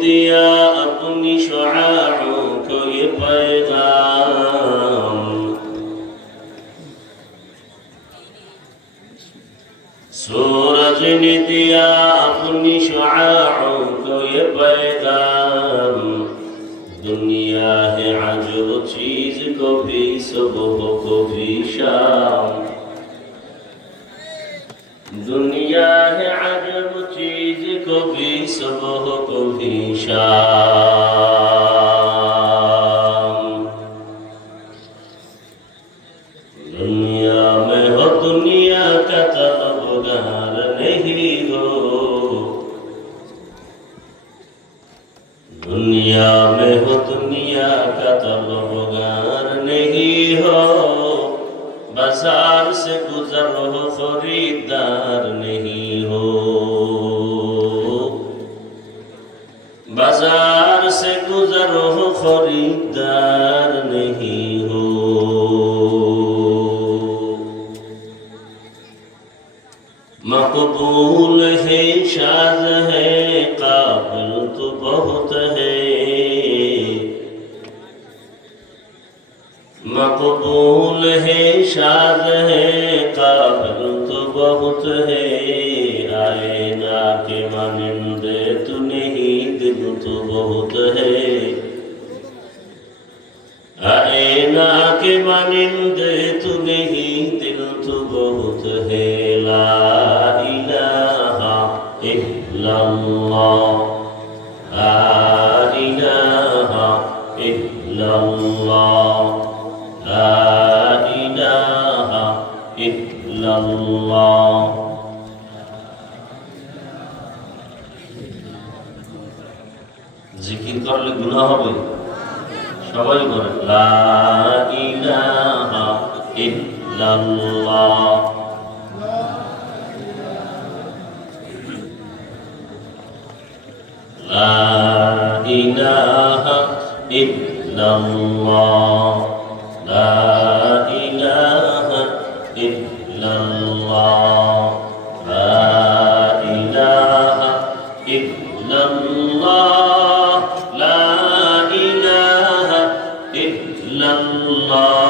दिया अपनी शुआओं को ये पैगाम, सूरज ने दिया अपनी शुआओं को ये पैगाम, दुनिया है अजब चीज को भी सुबह को भी शाम, दुनिया है अजब चीज को भी सुबह को भी शाम। दुनिया में हो दुनिया का तलबगार नहीं हो, दुनिया में हो दुनिया का तलबगार नहीं हो, बाजार से गुजर हो खरीदार नहीं हो, बाजार से गुजर हो खरीदार नहीं हो। मकबूल है शाद है काबिल तो बहुत है, मकबूल है शाद है काबिल तो बहुत है, आईना के मानिंदे तू नहीं दिल तो बहुत है, आईना के मानिंदे तू नहीं दिल तो बहुत है। ला इलाहा इल्लल्लाह, ला इलाहा इल्लल्लाह, ला इलाहा इल्लल्लाह। জিকির করলে গুনাহ হবে, সবাই করে লা ইলাহা ইল্লাল্লাহ, লা ইলাহা ইল্লাল্লাহ, লা ইলাহা ইল্লাল্লাহ, লা ইলাহা ইল্লাল্লাহ, লা ইলাহা ইল্লাল্লাহ।